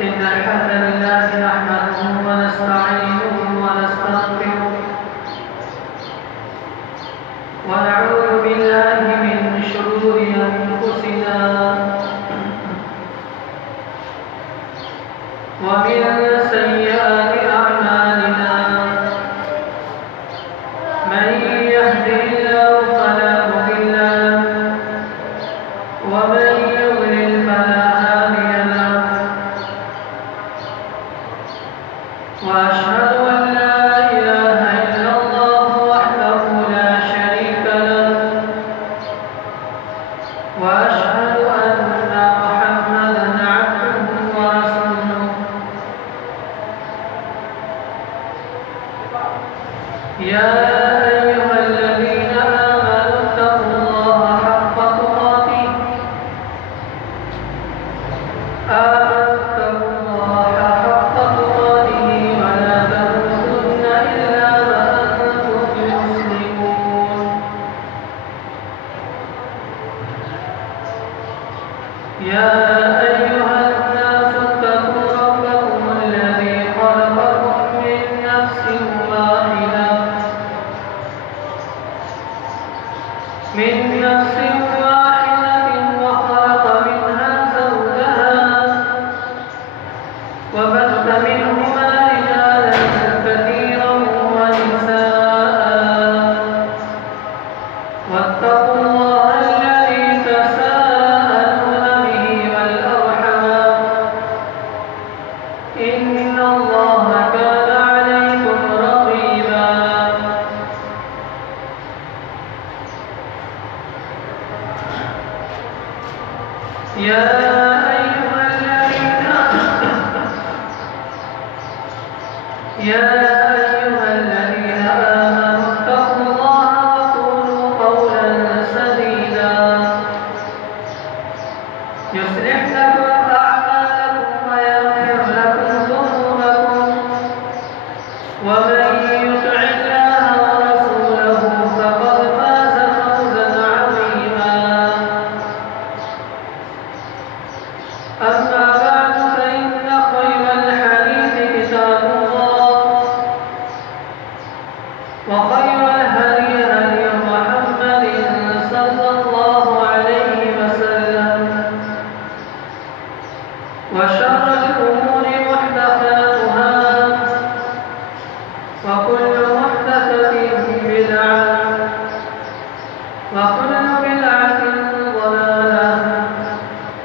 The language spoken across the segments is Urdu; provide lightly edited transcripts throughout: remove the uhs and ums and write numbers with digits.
إن الحمد لله نحمده ونستعينه ونستغفره ونعوذ بالله من شرور أنفسنا ومن سيئات أعمالنا من يهده الله فلا مضل له ومن يضلل فلا هادي له وأشهد أن لا إله إلا الله وحده لا شريك له وأشهد أن محمدا عبده ورسوله يا أيها الذين آمنوا اتقوا الله حق تقاته ولا تموتن إلا وأنتم مسلمون يا أيها الناس اتقوا ربكم الذي خلقكم من نفس واحدة وخلق منها زوجها وبث منهما رجالا كثيرا ونساء واتقوا الله الذي تساءلون به والأرحام إن الله كان عليكم رقيبا يا أيها الذين آمنوا اتقوا الله وقولوا قولا سديدا يصلح لكم أعمالكم ويغفر لكم ذنوبكم ومن يطع الله ورسوله وخير الهدي هدي محمد صلى الله عليه وسلم وشر الأمور محدثاتها وكل محدثة بدعة وكل بدعة ضلالة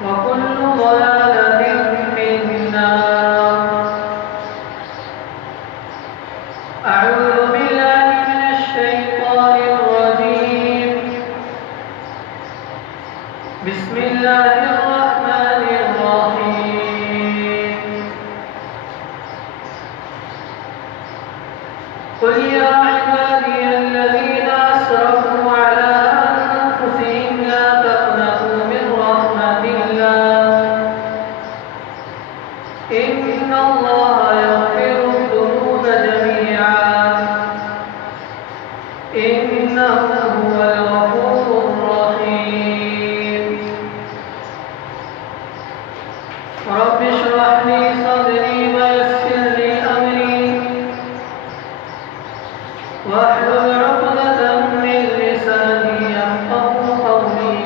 وكل ضلالة في النار. أعوذ بالله من الشيطان الرجيم. بسم الله الرحمن الرحيم. قل يا عبادي الذين أسرفوا على أنفسهم لا تقنطوا من رحمة الله إن الله يغفر الذنوب جميعا إنه هو الغفور الرحيم. رب اشرح لي صدري ويسر لي أمري واحلل عقدة من لساني يفقهوا قولي.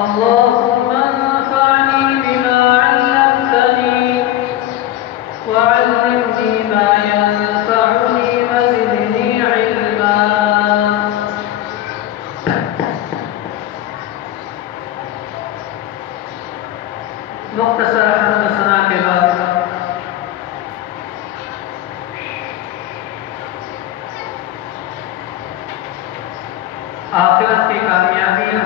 اللهم انفعني بما علمتني وعلمني ما ينفعني وزدني علما. مختصر حمد ثنا کے بعد آخرت کی کامیابیاں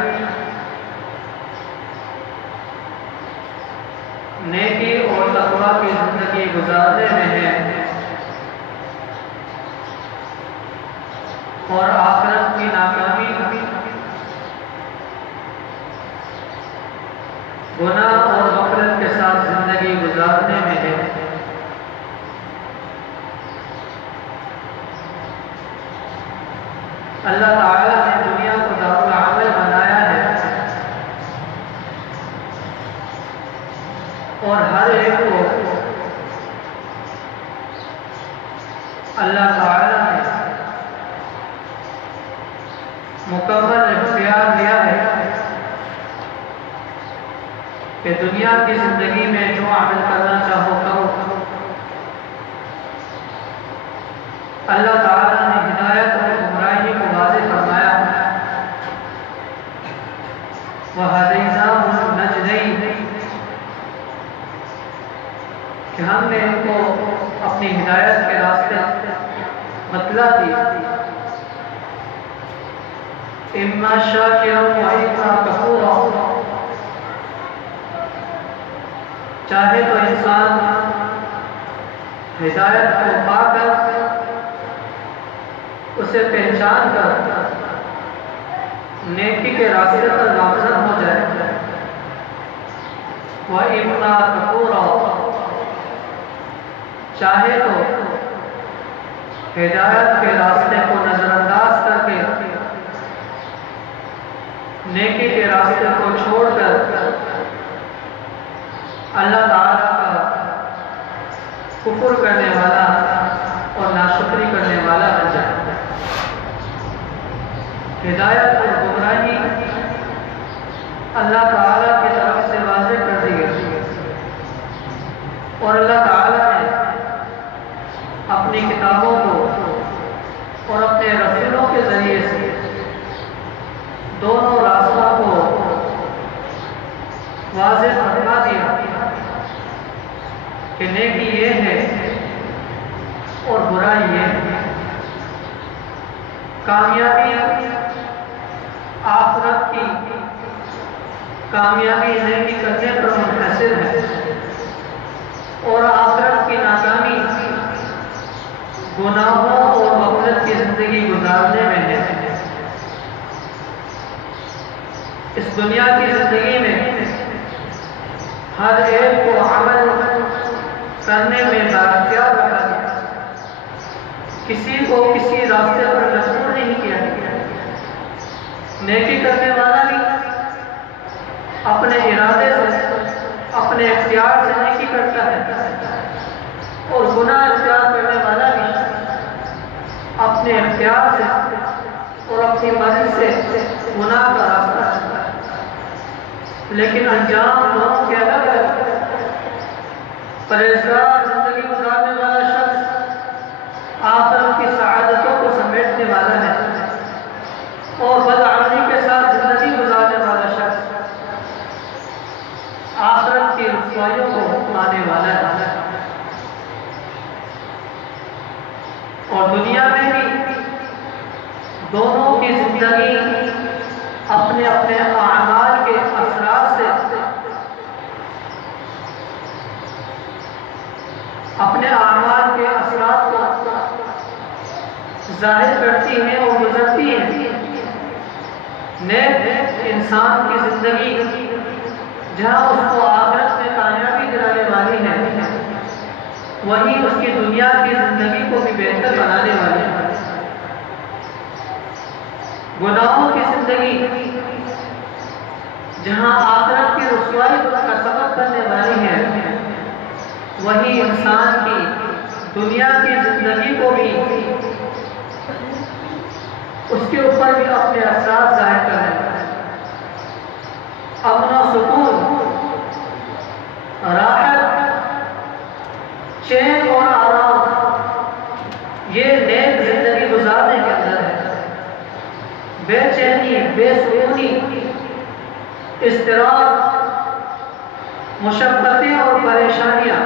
نیکی اور تقوی کی زندگی گزارنے میں ہے اور آخرت کی ناکامی گناہ اور غفلت کے ساتھ زندگی گزارنے میں ہے. اللہ تعالیٰ نے دنیا کو دارالعمل بنایا ہے اور ہر ایک کو اللہ تعالیٰ نے مکمل اختیار دیا ہے کہ دنیا کی زندگی میں جو عمل کرنا چاہو کرو. اللہ تعالیٰ نے ہدایت اور گمراہی کو واضح فرمایا. وَهَدَيْنَاهُ النَّجْدَيْنِ کہ ہم نے ان کو اپنی ہدایت کے راستے بتلا دی. اِمَّا شَاكِرًا وَإِمَّا كَفُورًا چاہے تو انسان ہدایت کو پا کر اسے پہچان کر نیکی کے راستے پر گامزن ہو جائے وَإِمَّا كَفُورًا چاہے تو ہدایت کے راستے کو نظر انداز کر کے نیکی کے راستے کو چھوڑ کر اللہ تعالیٰ کا کفر کرنے والا اور ناشکری کرنے والا بن جائے. ہدایت اور گمراہی اللہ تعالیٰ کی طرف سے واضح کر دی گئی اور اللہ تعالیٰ نے اپنی کتابوں کو اور اپنے رسولوں کے ذریعے سے دونوں راستوں کو واضح فرما دیا کہ نیکی یہ ہے اور برائی یہ ہے. کامیابی آخرت کی کامیابی نیکی کرنے پر منحصر ہے اور آخرت کی ناکامی گناہوں اور غفلت کی زندگی گزارنے میں ہے. اس دنیا کی زندگی میں ہر ایک کو عمل کرنے میں بااختیار رکھا گیا. کسی کو کسی راستے پر مجبور نہیں کیا گیا. نیکی کرنے والا بھی اپنے ارادے سے اپنے اختیار سے نیکی کرتا ہے اور گناہ اختیار کرنے والا بھی اپنے اختیار سے اور اپنی مرضی سے گناہ کا راستہ چلتا ہے، لیکن انجام دونوں کے الگ الگ۔ پرہیزگار زندگی گزارنے والا شخص آخرت کی سعادتوں کو سمیٹنے والا ہے، اور بدعملی کے ساتھ زندگی گزارنے والا شخص آخرت کی رسوائیوں کو پانے والا ہے۔ اور دنیا میں بھی دونوں کی زندگی اپنے اپنے اعمال کے اثرات سے ظاہر کرتی ہیں اور گزرتی ہیں۔ نیک انسان کی زندگی جہاں اس کو آخرت میں کامیابی دلانے والی ہے، وہیں اس کی دنیا کی زندگی کو بھی بہتر بنانے والی ہے۔ گناہوں کی زندگی جہاں آخرت کی رسوائی کا سبب بننے والی ہے، وہیں انسان کی دنیا کی زندگی کو بھی اس کے اوپر بھی اپنے اثرات ظاہر کرنے والا ہے۔ امن و سکون، راحت، چین اور آرام، یہ نیک زندگی گزارنے کے اندر ہے۔ بے چینی، بے سکونی، اضطراب، مشقتیں اور پریشانیاں،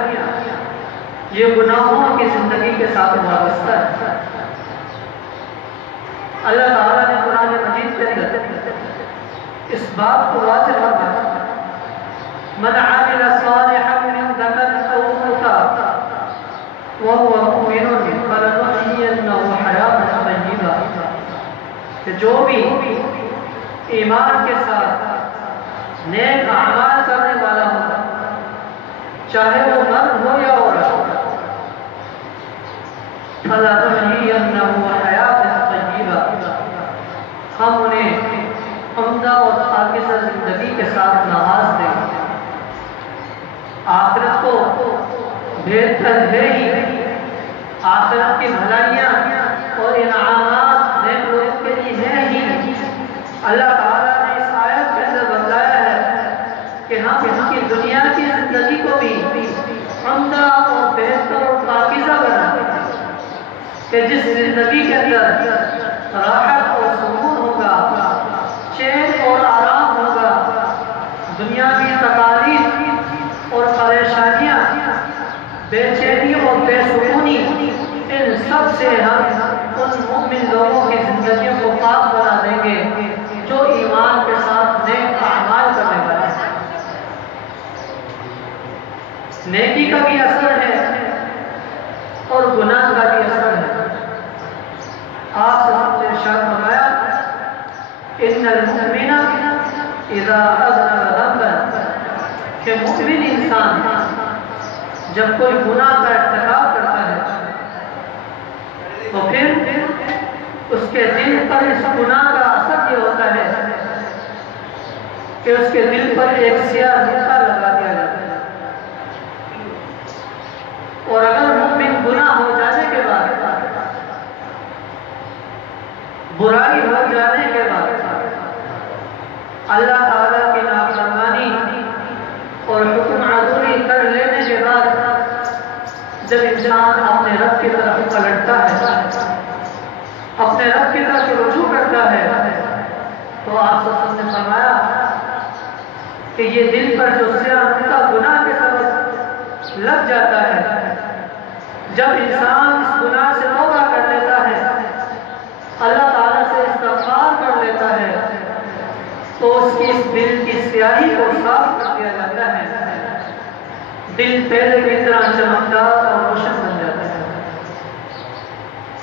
یہ گناہوں کی زندگی کے ساتھ وابستہ ہے۔ اللہ تعالیٰ نے قرآن مجید کے اندر اس بات کو واضح فرمایا، من عمل صالحا من ذکر او انثى وهو مؤمن فلنحيينه حیاة طیبہ، کہ جو بھی ایمان کے ساتھ نیک اعمال کرنے والا ہوگا، چاہے وہ مرد ہو یا عورت، فلنحيينه حیاة طیبہ، ہم انہیں عمدہ اور پاکیزہ زندگی کے ساتھ نواز دیں گے۔ آخرت کو بہتر ہے ہی، آخرت کی بھلائیاں اور انعامات نیک لوگوں کے لیے ہیں ہی۔ اللہ تعالیٰ نے اس آیت کے اندر بتایا ہے کہ ہم ان کی دنیا کی زندگی کو بھی عمدہ اور بہتر اور پاکیزہ بنا دیں گے، کہ جس زندگی کے اندر راحت اور سکون ہوگا، چین اور آرام ہوگا، دنیاوی تکالیف اور پریشانیاں، بے چینی اور بے سکونی، ان سب سے ہم ان مومن لوگوں کی زندگیوں کو پاک بنا دیں گے جو ایمان کے ساتھ نیک اعمال کرنے والے ہیں۔ نیکی کا بھی اثر ہے اور گناہ کا بھی اثر ہے۔ آپ سے ہم نے ارشاد فرمایا، ان المؤمن اذا اذنب ذنبا، کہ مؤمن انسان جب کوئی گناہ کا ارتکاب کرتا ہے تو پھر اس کے دل پر اس گناہ کا اثر یہ ہوتا ہے کہ اس کے دل پر ایک سیاہ نقطہ لگا دیا جاتا ہے، اور اگر مؤمن گناہ ہو جانے کے بعد، برائی ہو جانے کے بعد، اللہ تعالیٰ کی نافرمانی اور حکم عدولی کر لینے کے بعد جب انسان اپنے رب کی طرف پلٹتا ہے، اپنے رب کی طرف رجوع کرتا ہے، تو آپ صلی اللہ علیہ وسلم نے فرمایا کہ یہ دل پر جو سیاہ نقطہ گناہ کے سبب لگ جاتا ہے، جب انسان اس گناہ سے توبہ کر لیتا ہے، اللہ تعالیٰ سے استغفار کر لیتا ہے، تو اس کی اس دل کی سیاہی کو صاف کر دیا جاتا ہے، دل پہلے کی طرح چمکدار اور روشن بن جاتا ہے۔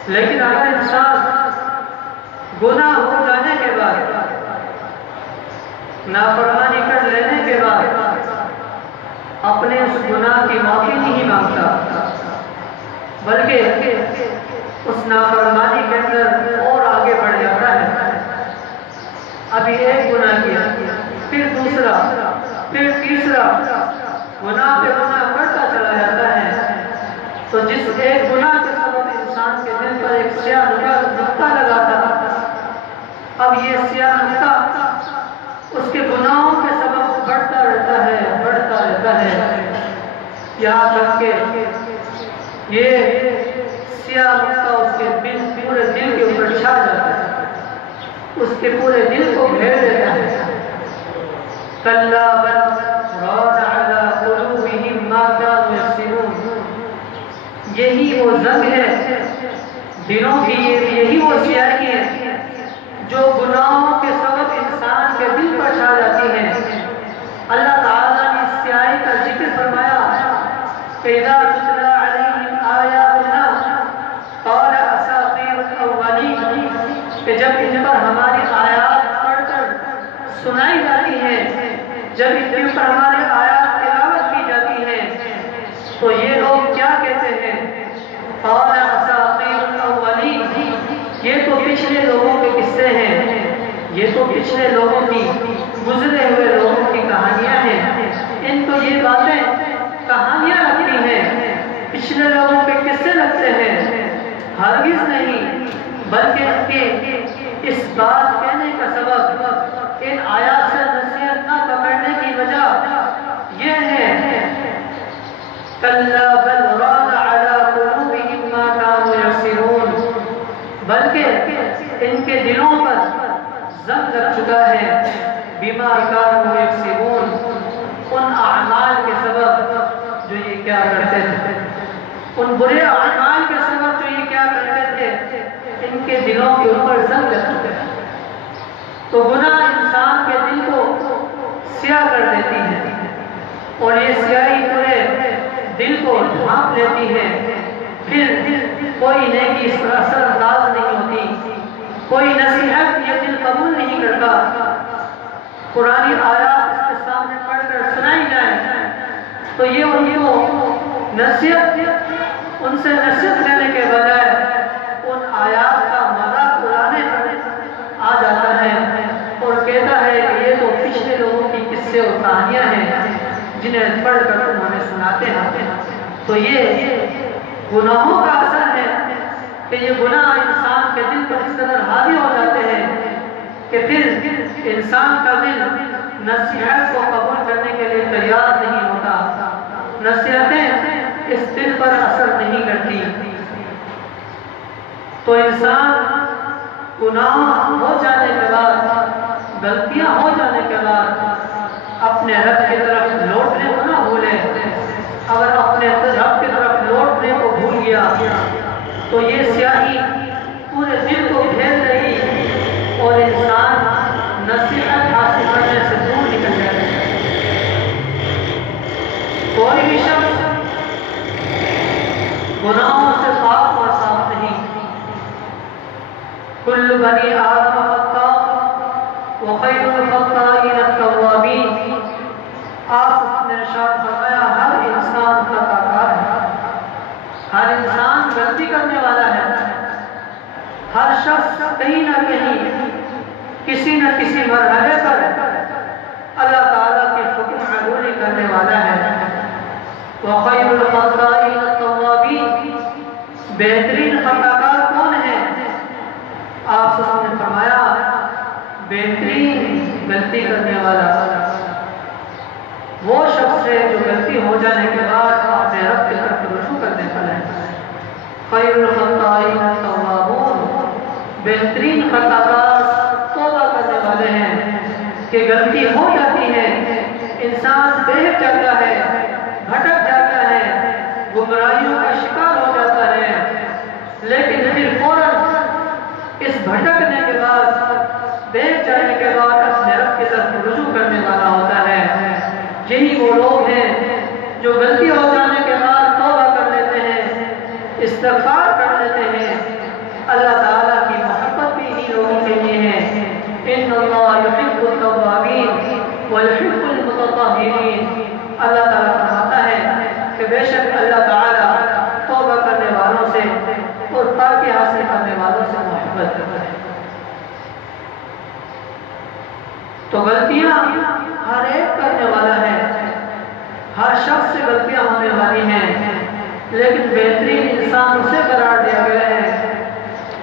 لیکن اگر انسان گناہ ہو جانے کے بعد، نافرمانی کر لینے کے بعد اپنے اس گناہ کی معافی نہیں مانگتا، بلکہ اس نافرمانی کے اندر اور آگے بڑھ جاتا ہے، ابھی ایک گناہ کیا، پھر دوسرا، پھر تیسرا، گناہ پہ گناہ بڑھتا چلا جاتا ہے، تو جس ایک گناہ کے سبب انسان کے دل پر ایک سیاہ نقطہ نقطہ لگا تھا، اب یہ سیاہ نقطہ اس کے گناہوں کے سبب بڑھتا رہتا ہے، یہاں تک کہ یہ سیاہ نقطہ اس کے پورے دل کے اوپر چھا جاتا ہے، اس کے پورے دل کو گھیر لیتا ہے۔ کَلَّا بَلْ رَانَ عَلَىٰ قُلُوبِهِمْ مَا كَانُوا يَكْسِبُونَ، یہی وہ زنگ ہے دلوں کی، یہی وہ سیاہی ہے جو گناہوں کے سبب انسان کے دل پر چھا جاتی ہے۔ اللہ تعالیٰ نے اس سیاہی کا ذکر فرمایا کہ اِذَا تُتْلَىٰ عَلَيْهِمْ آيَاتُنَا قَالَ أَسَاطِيرُ الْأَوَّلِينَ، کہ جب ان پر ہماری آیات پڑھ کر سنائی جاتی ہے، جب ان پر ہماری آیات تلاوت کی جاتی ہے، تو یہ لوگ کیا کہتے ہیں؟ قَالَ أَسَاطِيرُ الْأَوَّلِينَ، یہ تو پچھلے لوگوں کے قصے ہیں، یہ تو پچھلے لوگوں کی، گزرے ہوئے لوگوں کی کہانیاں ہیں، ان کو یہ باتیں کہانیاں لگتی ہیں، پچھلے لوگوں کے قصے لگتے ہیں۔ ہرگز نہیں، بلکہ ان کے اس بات کہنے کا سبب، ان آیات سے نصیحت نہ پکڑنے کی وجہ یہ ہے کَلَّا بَلْ رَانَ عَلَىٰ قُلُوبِهِمْ مَا كَانُوا يَكْسِبُونَ، بلکہ ان کے دلوں پر زنگ لگ چکا ہے، بِمَا كَانُوا يَكْسِبُونَ، ان اعمال کے سبب جو یہ کیا کرتے تھے، ان برے اعمال کے سبب جو یہ کیا کرتے تھے، ان کے دلوں کے اوپر زنگ لگ چکے ہیں۔ تو گناہ انسان کے دل کو سیاہ کر دیتی ہے، اور یہ سیاہی پورے دل کو ڈھانپ لیتی ہے، پھر کوئی نیکی اس پر اثر انداز نہیں ہوتی، کوئی نصیحت یہ دل قبول نہیں کرتا۔ قرآنی آیات اس کے سامنے پڑھ کر سنائی جائیں تو یہ ان کو نصیحت، ان سے نصیحت لینے کے بجائے ان آیات کا مذاق اڑانے آ جاتا ہے اور کہتا ہے کہ یہ تو پچھلے لوگوں کی قصے اور کہانیاں ہیں جنہیں پڑھ کر تم ہمیں سناتے ہیں۔ تو یہ گناہوں کا اثر ہے کہ یہ گناہ انسان کے دل پر اس قدر حاوی ہو جاتے ہیں کہ پھر انسان کا دل نصیحت کو قبول کرنے کے لیے تیار نہیں ہوتا، نصیحتیں اس دل پر اثر نہیں کرتی۔ تو انسان گناہ ہو جانے کے بعد، غلطیاں ہو جانے کے بعد اپنے رب کی طرف لوٹنے کو نہ بھولے۔ اگر اپنے رب کی طرف لوٹنے کو بھول گیا تو یہ سیاہی پورے دل کو گھیر رہی اور انسان نصیحت حاصل کرنے سے دور نکل جائے۔ کوئی بھی شخص گناہوں سے پاک اور صاف نہیں۔ کل بنی آدم خطاء وخیر الخطائین التوابین، آپ نے ارشاد فرمایا ہر انسان خطا کار ہے، ہر انسان غلطی کرنے والا ہے، ہر شخص کہیں نہ کہیں کسی نہ کسی مرحلے پر اللہ تعالیٰ کے حکم عدولی کرنے والا ہے۔ وخیر الخطائین التوابین، بہترین خطا کار کون ہے؟ آپ نے فرمایا بہترین غلطی کرنے والا وہ شخص ہے جو غلطی ہو جانے کے بعد اپنے رب کی طرف رجوع کرنے پر ہے۔ خیر الخطائین التوابون، بہترین خطا کار توبہ کرنے والے ہیں کہ غلطی ہو جاتی ہے، انسان بہک جاتا ہے، بھٹک جاتا ہے، گمراہیوں کا شکار ہو جاتا ہے، لیکن پھر فوراً اس بھٹکنے کے بعد، بہک جانے کے بعد اپنے رب کی طرف رجوع کرنے والا ہوتا ہے۔ یہی وہ لوگ ہیں جو غلطی ہو جانے کے بعد توبہ کر لیتے ہیں، استغفار کر لیتے ہیں۔ اللہ تعالیٰ کی محبت بھی انہی لوگوں کے لیے ہے۔ ان اللہ یحب التوابین ویحب المتطہرین، اللہ تعالیٰ فرماتا ہے کہ بے شک اللہ تعالیٰ توبہ کرنے والوں سے اور پاکی حاصل کرنے والوں سے محبت کرتا ہے۔ تو غلطیاں ہر ایک کرنے والا ہے، ہر شخص سے غلطیاں ہونے والی ہیں، لیکن بہترین انسان اسے قرار دیا گیا ہے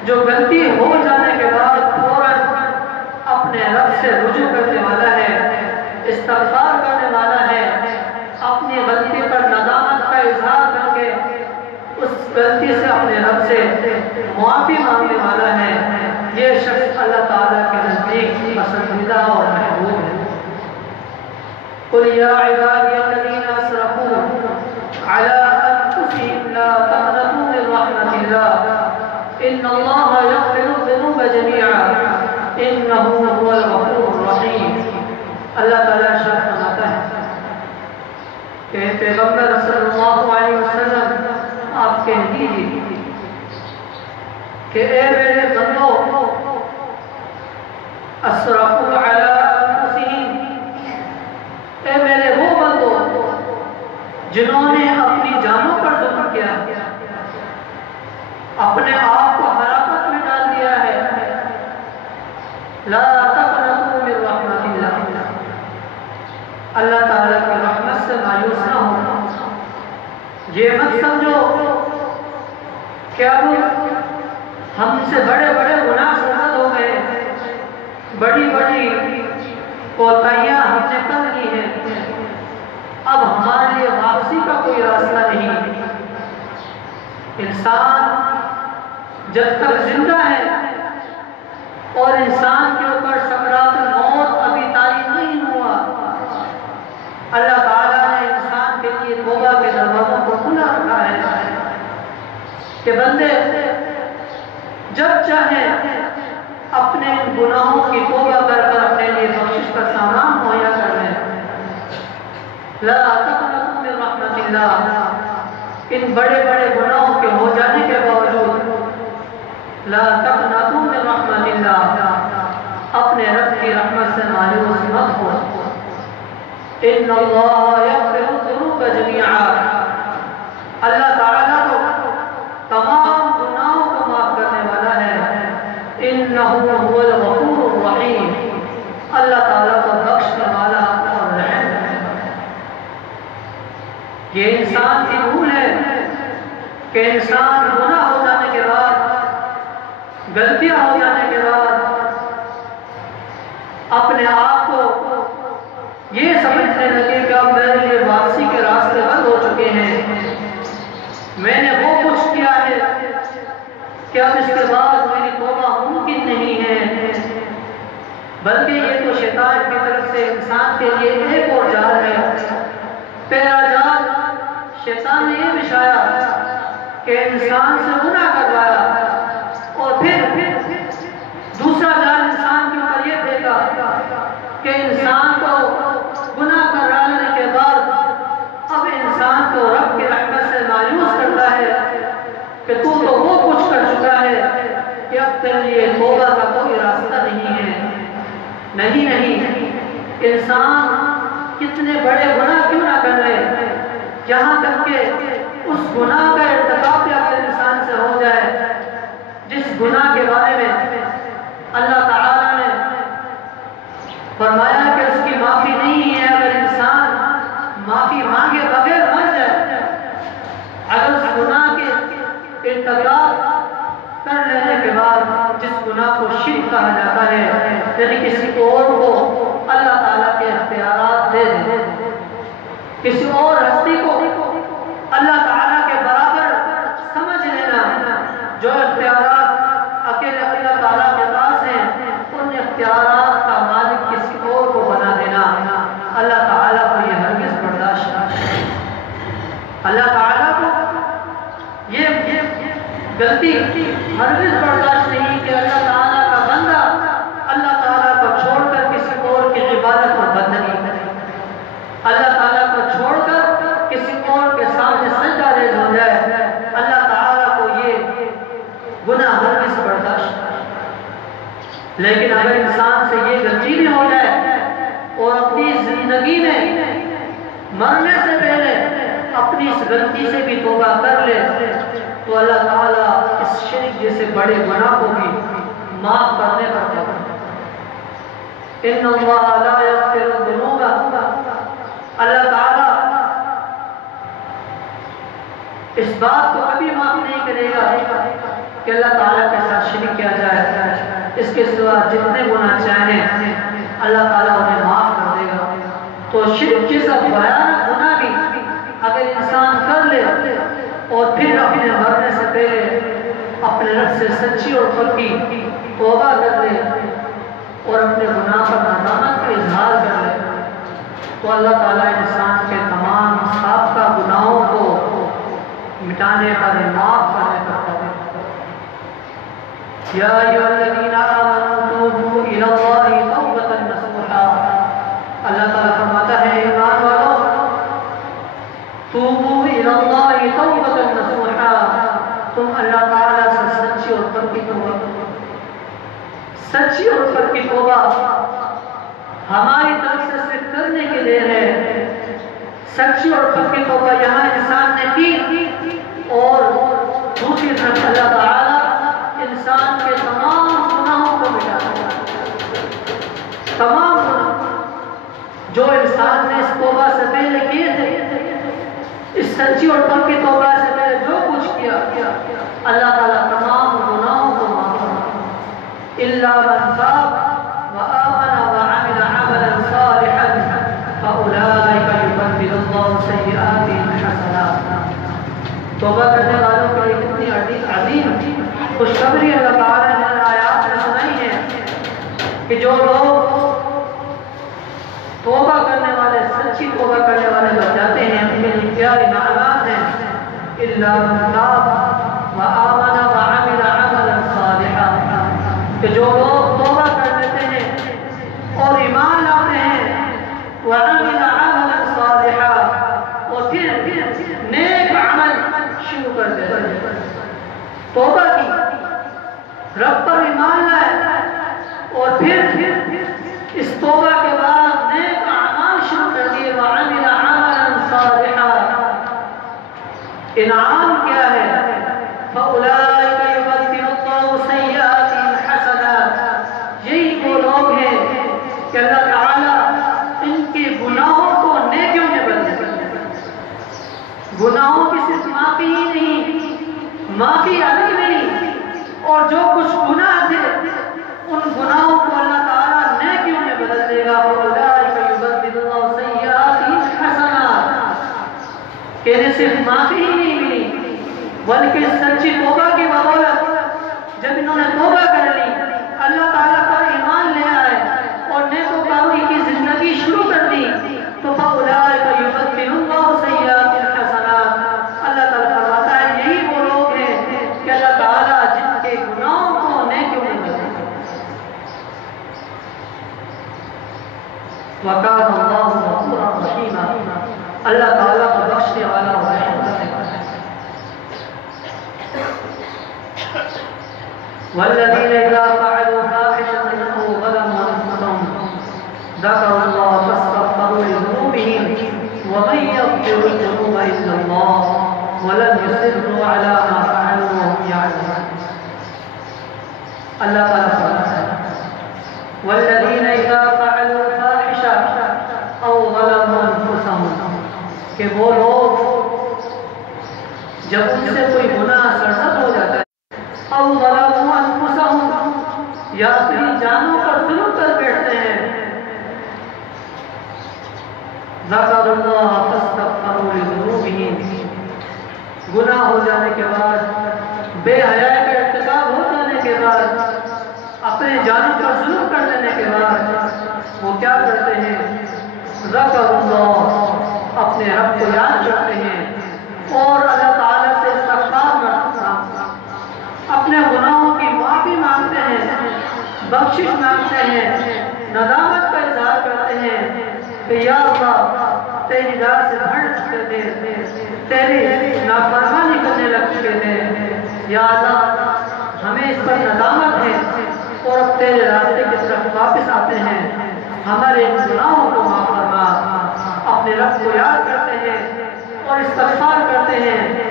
جو غلطی ہو معافی مانگنے والا ہے، یہ شخص اللہ تعالیٰ کے نزدیک پسندیدہ اور محبوب ہے۔ قل یا عبادی الذین اسرفوا علی انفسہم لا تقنطوا من رحمۃ اللہ ان اللہ یغفر الذنوب جميعا انہ هو الغفور الرحیم۔ اللہ تعالیٰ ارشاد فرماتا ہے کہ پیغمبر صلی اللہ علیہ وسلم آپ کہہ دیجیے کہ اے میرے بندو اسرفوا علی انفسہم، اے میرے وہ بندو جنہوں نے اپنی جانوں پر ظلم کیا، اپنے آپ کو ہلاکت میں ڈال دیا ہے، لا تقنطوا من رحمۃ اللہ، اللہ تعالیٰ کی رحمت سے مایوس نہ ہونا۔ یہ مت سمجھو کہ اب ہم سے بڑے بڑے گناہ سرزد ہو گئے، بڑی بڑی کوتاہیاں ہم نے کر لی ہیں، اب ہمارے لیے واپسی کا کوئی راستہ نہیں۔ انسان جب تک زندہ ہے اور انسان کے اوپر سکرات الموت ابھی طاری نہیں ہوا، اللہ تعالیٰ نے انسان کے لیے توبہ کے دروازوں کو کھلا رکھا ہے کہ بندے جب چاہیں اپنے گناہوں کی توبہ کر کر اپنے لیے بخشش کا سامان مہیا کر لیں۔ لا تقنطوا من رحمۃ اللہ، ان بڑے بڑے گناہوں کے ہو جانے کے باوجود لا تقنطوا من رحمۃ اللہ، اپنے رب کی رحمت سے مایوس مت ہو۔ ان اللہ یغفر الذنوب جميعا، اللہ تعالیٰ تو تمام گناہوں کو معاف کرنے والا ہے۔ انہ هو الغفور الرحیم، اللہ تعالیٰ کو بخشنے والا اور رحم کرنے والا ہے۔ یہ انسان کی بھول ہے کہ انسان گناہ ہو جانے کے بعد، غلطیاں ہو جانے کے بعد اپنے آپ کو یہ سمجھنے لگے کہ اب میرے لیے واپسی کے راستے بند ہو چکے ہیں، میں نے وہ کچھ کیا ہے کہ اب اس کے بعد میری توبہ ممکن نہیں ہے۔ بلکہ یہ تو شیطان کی طرف سے انسان کے لیے ایک اور جال ہے۔ پہلا جال شیطان نے یہ بچھایا کہ انسان سے گناہ کروایا، اور پھر دوسرا جال انسان کے اوپر یہ پھینکا کہ انسان کو گناہ کرانے کے بعد اب انسان کو رب کی رحمت سے مایوس کرتا ہے کہ تو وہ کچھ کر چکا ہے کہ اب تیرے لیے توبہ کا کوئی راستہ نہیں ہے۔ نہیں، انسان کتنے بڑے گناہ کیوں نہ کر لے، یہاں تک کہ اس گناہ کا ارتکاب بھی اگر انسان سے ہو جائے جس گناہ کے بارے میں اللہ تعالیٰ نے فرمایا کہ اس کی معافی نہیں ہے، اگر انسان معافی مانگے بغیر مر جائے، اگر اس گناہ کے ارتکاب کر لینے کے بعد جس گناہ کو شرک کہا جاتا ہے، یعنی کسی اور کو اللہ تعالیٰ کے اختیارات دے دے، کسی اور ہستی کو اللہ تعالیٰ کے برابر سمجھ لینا، جو اختیارات اکیلے اللہ تعالیٰ کے پاس ہیں ان اختیارات کا مالک کسی اور کو بنا دینا، اللہ تعالیٰ کو یہ ہرگز برداشت نہیں۔ اللہ تعالیٰ کو یہ غلطی ہرگز برداشت نہیں کہ اللہ تعالیٰ کا بندہ اللہ تعالیٰ کو چھوڑ کر کسی اور کی عبادت اور بندگی کرے، اللہ تعالیٰ کو چھوڑ کر کسی اور کے سامنے سجدہ ریز ہو جائے، اللہ تعالیٰ کو یہ گناہ ہرگز برداشت نہیں۔ لیکن اگر انسان سے یہ غلطی بھی ہو جائے اور اپنی زندگی میں مرنے سے پہلے اپنی اس غلطی سے بھی توبہ کر لے تو اللہ تعالیٰ اس شرک جیسے بڑے گناہ کو بھی معاف کرنے پر قادر ہے۔ ان اللہ لا یغفر الذنوب، اللہ تعالیٰ اس بات کو کبھی معاف نہیں کرے گا کہ اللہ تعالیٰ کے ساتھ شرک کیا جائے، اس کے سوا جتنے گناہ چاہیں اللہ تعالیٰ انہیں معاف کر دے گا۔ تو شرک جیسا بھیانک گناہ بھی اگر انسان کر لے اور پھر اپنے مرنے سے پہلے اپنے اپنے رب سے سچی اور پکی توبہ کر لے اور اپنے گناہ پر ندامت کا اظہار کر لے تو اللہ تعالیٰ انسان کے تمام سابقہ گناہوں کو مٹانے پر معاف کرنے پر قادر یا ایھا الذین آمنوا توبوا الی اللہ توبۃ نصوحا اللہ تعالیٰ فرماتا ہے ایمان والو توبوا الی اللہ توبۃ نصوحا تم اللہ تعالیٰ سے سچی اور پکی توبہ کرو سچی اور پکی توبہ ہماری طرف سے صرف کرنے کے لیے ہے سچی اور پکی توبہ یہاں انسان نے کی اور دوسری طرف اللہ تعالیٰ انسان کے تمام گناہوں کو مٹا دیا تمام گناہ جو انسان نے اس توبہ سے پہلے کیے تھے اس سچی اور پکی توبہ سے پہلے جو کچھ کیا اللہ تعالیٰ تمام گناہوں کو معاف کرتا الا من تاب وآمن وعمل عملا صالحا فأولئك يبدل الله سيئاتهم حسنات توبہ کرنے والوں کے لیے کتنی عظیم خوشخبری اللہ تعالیٰ نے آیات میں سنائی ہے کہ جو لوگ توبہ کرنے والے سچی توبہ کرنے والے بن جاتے ہیں ان کے لیے کیا انعامات ہیں الا من تاب وآمن وعمل عملا صالحا کہ جو لوگ توبہ کر لیتے ہیں اور ایمان لاتے ہیں وعمل عملا صالحا اور پھر نیک عمل شروع کر دیتے ہیں توبہ کی رب پر ایمان لائے اور پھر اس توبہ کے بعد نیک اعمال شروع کر دیے وعمل عملا صالحا انعام کیا ہے فأولئک یبدل اللہ سیئاتہم حسنات یہی وہ لوگ ہیں کہ اللہ تعالیٰ ان کے گناہوں کو نیکیوں میں بدل دیتے گناہوں کی صرف معافی ہی نہیں معافی الگ نہیں اور جو کچھ گناہ تھے ان گناہوں کو اللہ تعالیٰ نیکیوں میں بدل دے گا فأولئک یبدل اللہ سیئاتہم حسنات کہ انہیں صرف معافی ہی نہیں ملی بلکہ سچی توبہ کی بدولت جب انہوں نے توبہ کر لی اللہ تعالیٰ پر ایمان لے آئے اور نیکوکاری کی زندگی شروع کر دی تو فأولئک یبدل اللہ سیئاتہم حسنات اللہ تعالیٰ فرماتا ہے یہی وہ لوگ ہیں کہ اللہ تعالیٰ جن کے گناہوں کو نیکیوں میں بدل دے وَكَانَ اللَّهُ غَفُورًا رَحِيمًا اللہ تعالیٰ کو بخشنے والا اور رحم کرنے والا ہے وَالَّذِينَ إِذَا فَعَلُوا فَاحِشَةً أَوْ ظَلَمُوا أَنفُسَهُمْ ذَكَرُوا اللَّهَ فَاسْتَغْفَرُوا لِذُنُوبِهِمْ وَمَن يَغْفِرُ الذُّنُوبَ إِلَّا اللَّهُ وَلَمْ يُصِرُّوا عَلَى مَا فَعَلُوا وَهُمْ يَعْلَمُونَ اللہ تعالیٰ فرماتا ہے وَالَّذِينَ إِذَا فَعَلُوا فَاحِشَةً أَوْ ظَلَمُوا أَنفُسَهُمْ کہ وہ لوگ جب ان سے کوئی گناہ سرزد ہو جاتا ہے او ظلموا انفسهم یا اپنی جانوں پر ظلم کر بیٹھتے ہیں ذکروا اللہ فاستغفروا لذنوبہم گناہ ہو جانے کے بعد بے حیائی کا ارتکاب ہو جانے کے بعد اپنے جانوں پر ظلم کر لینے کے بعد وہ کیا کرتے ہیں ذکروا اللہ اپنے رب کو یاد کرتے ہیں اور اللہ تعالیٰ سے استغفار کرتے ہیں اپنے گناہوں کی معافی مانگتے ہیں بخشش مانگتے ہیں ندامت کا اظہار کرتے ہیں کہ یا اللہ تیری راہ سے ہٹ چکے تھے تیری نافرمانی کرنے لگ چکے تھے یا اللہ ہمیں اس پر ندامت ہے اور اب تیرے راستے کی طرف واپس آتے ہیں ہمارے گناہوں کو معاف فرما اپنے رب کو یاد کرتے ہیں اور استغفار کرتے ہیں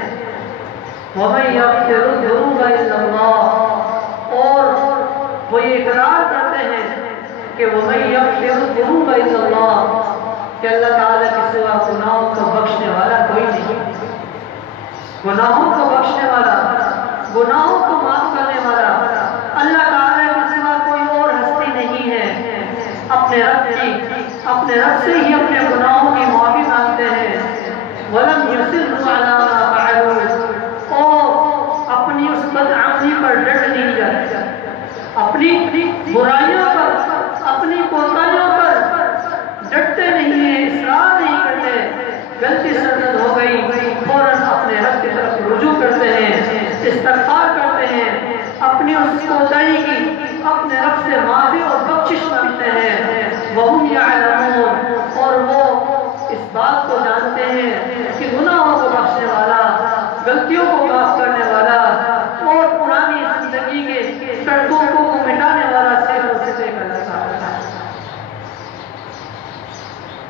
وَمَن يَغْفِرُ الذُّنُوبَ إِلَّا اللَّهُ اور وہ یہ اقرار کرتے ہیں کہ وَمَن يَغْفِرُ الذُّنُوبَ إِلَّا اللَّهُ کہ اللہ تعالیٰ کے سوا گناہوں کو بخشنے والا کوئی نہیں گناہوں کو بخشنے والا گناہوں کو معاف کرنے والا اللہ تعالیٰ کے سوا کوئی اور ہستی نہیں ہے اپنے رب سے ہی اپنے گناہوں کی معافی مانگتے ہیں وَلَمْ يُصِرُّوا عَلَىٰ مَا فَعَلُوا اور اپنی اس بدعملی پر اپنی برائیوں پر، اپنی کوتاہیوں پر ڈٹتے نہیں ہیں، اصرار نہیں کرتے۔ غلطی سرزد ہو گئی، فوراً اپنے رب کی طرف رجوع کرتے ہیں، استغفار کرتے ہیں، اپنی اس کوتاہی کی اپنے رب سے معافی اور بخشش مانگتے ہیں۔ وَهُمْ يَعْلَمُونَ، اور وہ اس بات کو جانتے ہیں کہ گناہوں کو بخشنے والا، غلطیوں کو معاف کرنے والا اور پرانی زندگی کے سڑکوں کو مٹانے والا صرف اور صرف اللہ تعالیٰ ہے۔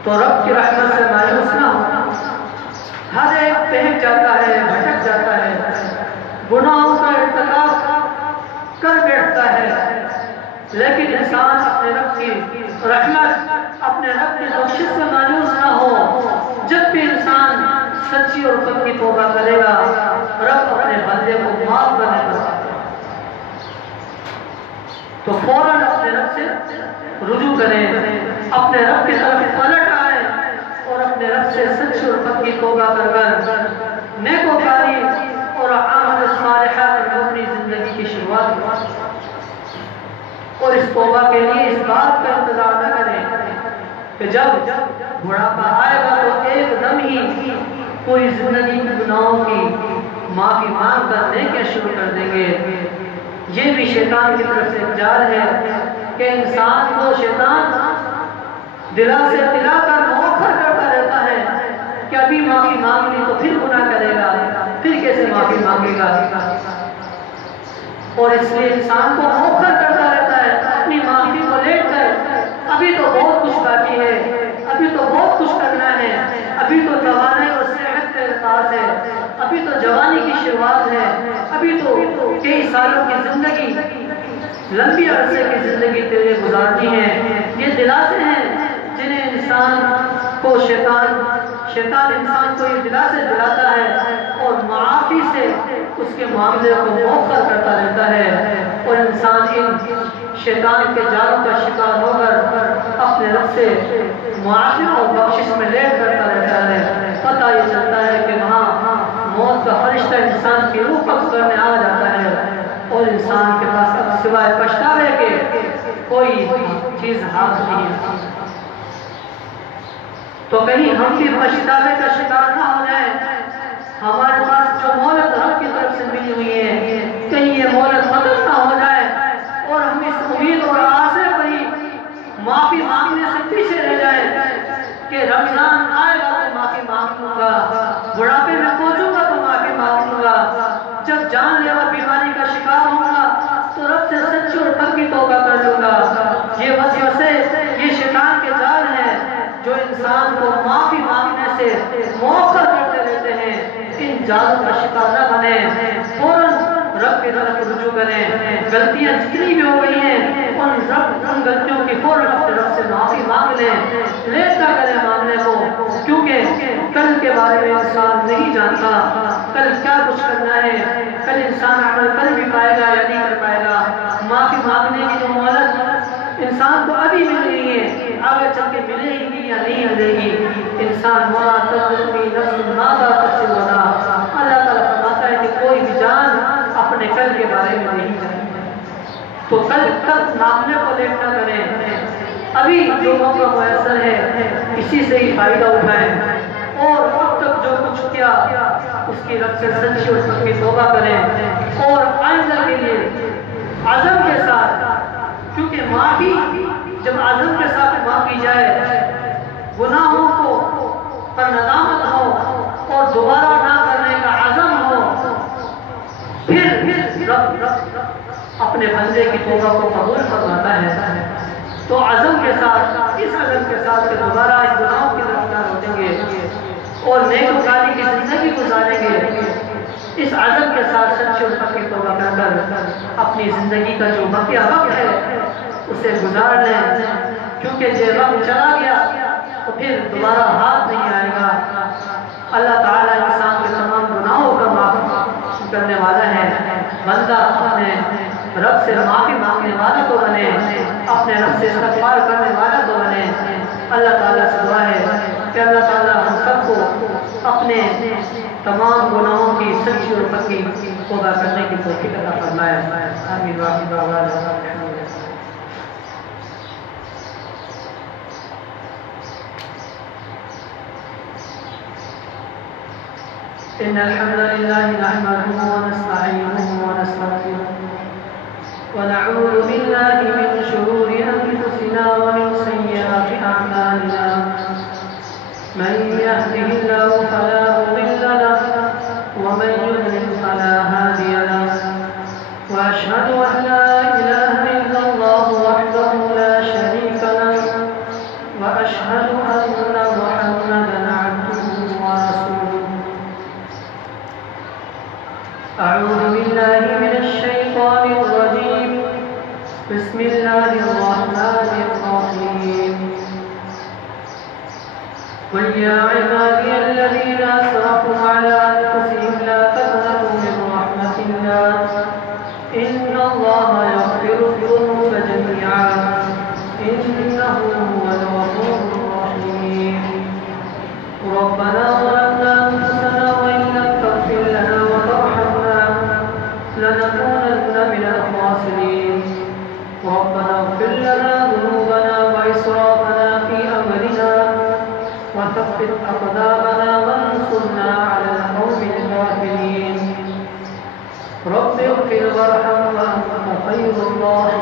تو رب کی رحمت سے مایوس نہ ہونا۔ ہر ایک بہک جاتا ہے، بھٹک جاتا ہے، گناہوں کا ارتکاب کر بیٹھتا ہے، لیکن انسان اپنے رب کی رحمت، اپنے رب کی بخشش سے مایوس نہ ہو۔ جب بھی انسان سچی اور پکی توبہ کرے گا، رب اپنے بندے کو معاف کرنے کو آتا ہے۔ تو فوراً اپنے رب سے رجوع کریں، اپنے رب کی طرف پلٹ آئیں اور اپنے رب سے سچی اور پکی توبہ کر نیکوکاری اور عمل صالحہ پر اپنی زندگی کی شروعات کریں۔ اور اس توبہ کے لیے اس بات کا انتظار نہ کریں کہ جب بڑھاپا آئے گا تو ایک دم ہی پوری زندگی کے گناہوں کی معافی مانگ کر نیکیاں شروع کر دیں گے۔ یہ بھی شیطان کی طرف سے ایک جال ہے کہ انسان کو شیطان دلا سے دلا کر مؤخر کرتا رہتا ہے کہ ابھی معافی مانگ لی تو پھر گناہ کرے گا، پھر کیسے معافی مانگے گا، اور اس لیے انسان کو مؤخر کرتا رہتا ہے اپنی معافی کو لیٹ کر۔ ابھی تو بہت کچھ باقی ہے، ابھی تو بہت کچھ کرنا ہے، ابھی تو توانائی اور صحت کا احساس ہے، ابھی تو جوانی کی شروعات ہے، ابھی تو کئی سالوں کی زندگی، لمبی عرصے کی زندگی تیرے گزارنی ہے۔ یہ دلاسے ہیں جنہیں انسان کو شیطان انسان کو یہ دلاسے دلاتا ہے اور معافی سے اس کے معاملے کو مؤخر کرتا رہتا ہے، اور انسان ان شیطان کے جالوں کا شکار ہو کر اپنے رب سے معافی اور بخشش میں لیٹ کرتا رہتا ہے۔ پتہ یہ چلتا ہے کہ وہاں موت کا فرشتہ انسان کی روح قبض کرنے آ جاتا ہے اور انسان کے پاس اب سوائے پچھتاوے کے کوئی چیز ہاتھ نہیں ہے۔ تو کہیں ہم بھی پچھتاوے کا شکار نہ ہو جائیں۔ ہمارے پاس جو مہلت رب کی طرف سے ملی ہوئی ہے، کہیں یہ مہلت ختم نہ ہو جائے اور ہم اس امید اور آسے پر ہی معافی مانگنے سے پیچھے رہ جائیں کہ رمضان آئے گا تو معافی مانگ لوں گا، بڑھاپے میں پہنچوں گا تو معافی مانگ لوں گا، جب جان لیوا بیماری کا شکار ہوں گا تو رب سے سچی اور پکی توبہ کر لوں گا۔ یہ وسوسے، یہ شیطان کے جال ہیں جو انسان کو معافی مانگنے سے مؤخر کرتے رہتے ہیں۔ ان جالوں کا شکار نہ بنے، فوراً رب کی طرف رجوع کریں۔ غلطیاں جتنی بھی ہو گئی ہیں ان غلطیوں کی فوراً اپنے رب سے معافی مانگ لیں، لیٹ نہ کریں معاملے کو، کیونکہ کل کے بارے میں انسان نہیں جانتا کل کیا کچھ کرنا ہے، کل انسان عمل کر بھی پائے گا یا نہیں کر پائے گا۔ معافی مانگنے کی جو مہلت انسان کو ابھی مل رہی ہے، آگے چل کے ملے گی یا نہیں ملے گی۔ انسان وَمَا تَدْرِي نَفْسٌ مَاذَا تَكْسِبُ غَدًا، اللہ تعالیٰ فرماتا ہے کہ کوئی بھی جان اپنے کل کے بارے میں نہیں جانتی۔ تو کل تک معاملے کو لیٹ نہ کریں، ابھی جو موقع میسر ہے اسی سے ہی فائدہ اٹھائیں اور اب تک جو کچھ کیا اس کی رب سے سچی اور پکی توبہ کریں اور آئندہ کے لیے عزم کے ساتھ، کیونکہ معافی جب عزم کے ساتھ مانگی جائے، گناہوں کو پر ندامت ہو اور دوبارہ نہ کرنے کا عزم ہو، پھر رب اپنے بندے کی توبہ کو قبول فرماتا ہے۔ تو عزم کے ساتھ، اس عزم کے ساتھ کہ دوبارہ اس گناہوں کی طرف نہ لوٹیں گے اور نیکوکاری کی زندگی گزاریں گے، اس عزم کے ساتھ سچی اور پکی توبہ کر اپنی زندگی کا جو بقیہ وقت ہے اسے گزار لیں، کیونکہ یہ وقت چلا گیا تو پھر دوبارہ ہاتھ نہیں آئے گا۔ اللہ تعالیٰ انسان کے تمام گناہوں کا معاف کرنے والا ہے۔ بندہ اپنے رب سے معافی مانگنے والا تو بنے، اپنے رب سے استغفار کرنے والا تو بنے۔ اللہ تعالیٰ سے دعا ہے کہ اللہ تعالیٰ ہم سب کو اپنے تمام گناہوں کی سچی اور پکی توبہ کرنے کی توفیق عطا فرمائے۔ آمین۔ إن الحمد لله نحمده ونستعينه ونستغفره ونعوذ بالله من شرور أنفسنا ومن سيئات أعمالنا من يهده الله فلا مضل له ومن يضلل فلا هادي له وأشهد أن لا إله إلا الله وحده لا شريك له وأشهد أن محمدا عبده ورسوله أعوذ بالله من الشيطان الرجيم بسم الله الرحمن الرحيم قل يا عبادي الذين أسرفوا على أنفسهم لا تقنطوا من رحمة الله إن الله يغفر الذنوب جميعا إنه هو الغفور الرحيم ربنا ظلمنا أنفسنا وإن لم تغفر لنا وترحمنا لنكونن من الخاسرين ربنا اغفر لنا ذنوبنا وإسرافنا في أمرنا وثبت أقدامنا وانصرنا على القوم الكافرين رب اغفر وارحم وأنت خير الراحمين